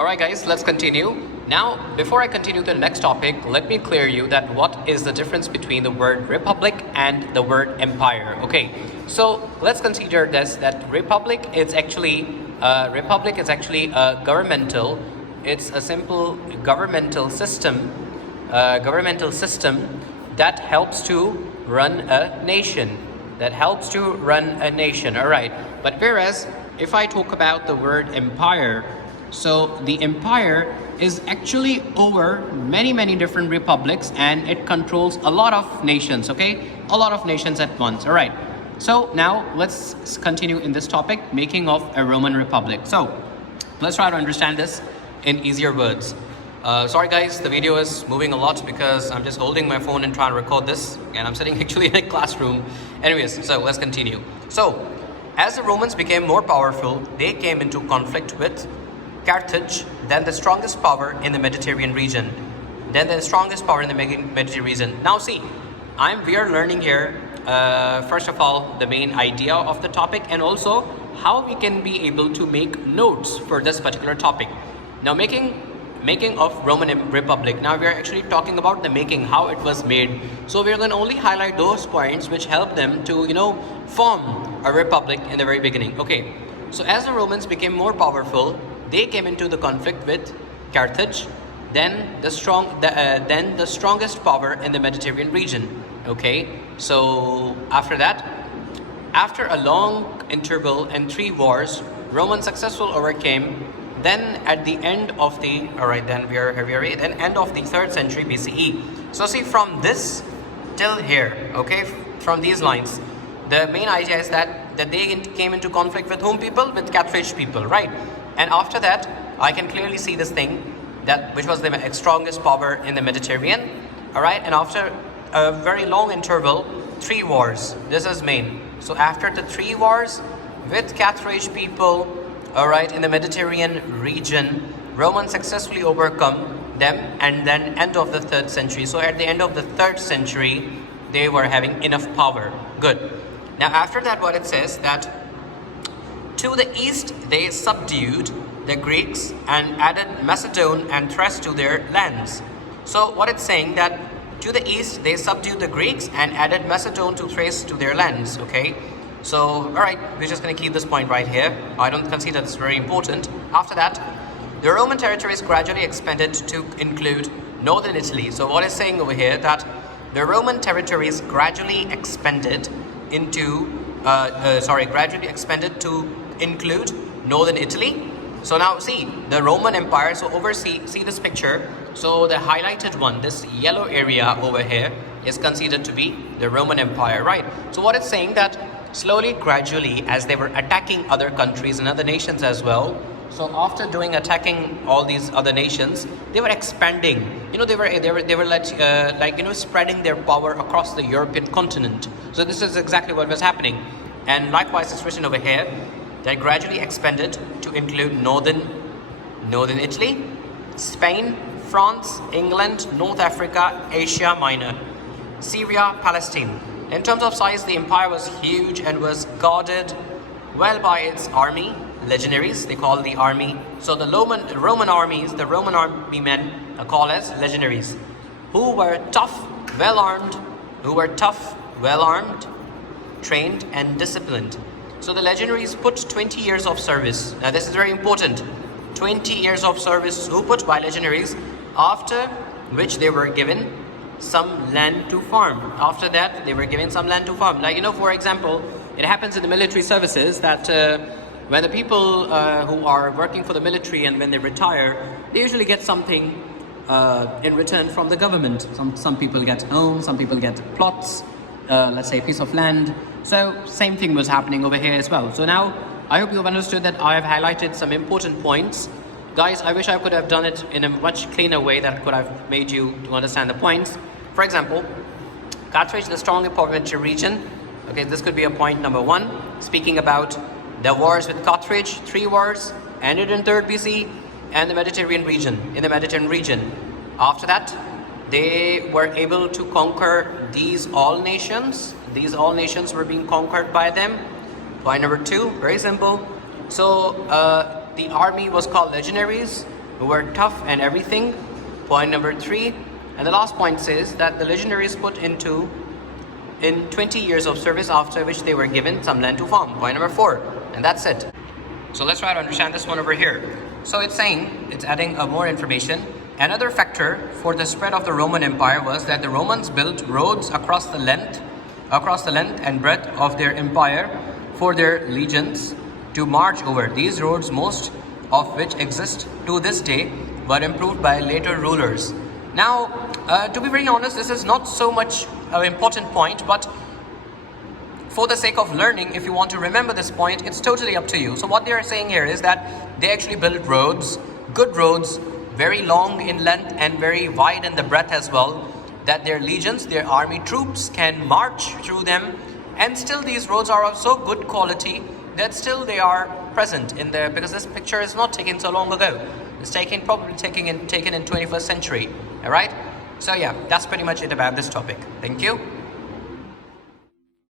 Alright guys, let's continue. Now, before I continue to the next topic, let me clear you that what is the difference between the word republic and the word empire. Okay, so let's consider this, that republic is actually a governmental, it's a simple governmental system that helps to run a nation. Alright, but whereas if I talk about the word empire, so the empire is actually over many different republics, and it controls a lot of nations, okay? A lot of nations at once. All right. So now let's continue in this topic, making of a Roman republic. So let's try to understand this in easier words. Sorry guys, the video is moving a lot because I'm just holding my phone and trying to record this, and I'm sitting actually in a classroom. Anyways, so let's continue. So as the Romans became more powerful, they came into conflict with Carthage, then the strongest power in the Mediterranean region. Now see, we are learning here, first of all, the main idea of the topic, and also how we can be able to make notes for this particular topic. Now making of Roman Republic. Now we are actually talking about the making, how it was made. So we are going to only highlight those points which help them to, form a republic in the very beginning. Okay, so as the Romans became more powerful, they came into the conflict with Carthage, then the strongest power in the Mediterranean region. Okay, so after a long interval and 3 wars, Romans successfully overcame. Then at the end of the end of the 3rd century BCE. So see, from this till here, okay, from these lines, the main idea is that they came into conflict with whom people? With Carthage people, right? And after that, I can clearly see this thing, which was the strongest power in the Mediterranean. All right, and after a very long interval, 3 wars. This is main. So after the 3 wars with Carthage people, all right, in the Mediterranean region, Romans successfully overcome them, and then end of the 3rd century. So at the end of the 3rd century, they were having enough power. Good. Now after that, what it says that to the east they subdued the Greeks and added Macedon and Thrace to their lands. So what it's saying that to the east they subdued the Greeks and added Macedon to Thrace to their lands. Okay, so all right, we're just going to keep this point right here. I don't consider this very important. After that, the Roman territories gradually expanded to include northern Italy. So what it's saying over here that the Roman territories gradually expanded to include northern Italy. So now see the Roman Empire. So see this picture. So the highlighted one, this yellow area over here, is considered to be the Roman Empire, right? So what it's saying that slowly, gradually, as they were attacking other countries and other nations as well. So after attacking all these other nations, they were expanding. They were spreading their power across the European continent. So this is exactly what was happening. And likewise, it's written over here that gradually expanded to include northern Italy, Spain, France, England, North Africa, Asia Minor, Syria, Palestine. In terms of size, the empire was huge and was guarded well by its army, legionaries, they call the army. So the Roman army men are called as legionaries, who were tough, well-armed, trained and disciplined. So the legionaries put 20 years of service. Now this is very important. 20 years of service who put by legionaries, after which they were given some land to farm. After that, they were given some land to farm. Like, for example, it happens in the military services that when the people who are working for the military and when they retire, they usually get something in return from the government. Some people get homes, some people get plots, let's say a piece of land. So same thing was happening over here as well. So now I hope you've understood that I have highlighted some important points. Guys, I wish I could have done it in a much cleaner way that could have made you to understand the points. For example, Carthage, the strong and powerful region. Okay, this could be a point number 1. Speaking about the wars with Carthage, 3 wars, ended in 3rd BC, and the Mediterranean region. After that, they were able to conquer these all nations. These all nations were being conquered by them. Point number 2, very simple. So the army was called legionaries. who were tough and everything. Point number 3. And the last point says that the legionaries put into in 20 years of service, after which they were given some land to farm. Point number 4. And that's it. So let's try to understand this one over here. So it's saying, it's adding more information. Another factor for the spread of the Roman Empire was that the Romans built roads across the length and breadth of their empire for their legions to march over. These roads, most of which exist to this day, were improved by later rulers. Now, to be very honest, this is not so much an important point, but for the sake of learning, if you want to remember this point, it's totally up to you. So what they are saying here is that they actually built roads, good roads, very long in length and very wide in the breadth as well, that their legions, their army troops can march through them, and still these roads are of so good quality that still they are present in there, because this picture is not taken so long ago. It's probably taken in 21st century. All right. So yeah, that's pretty much it about this topic. Thank you.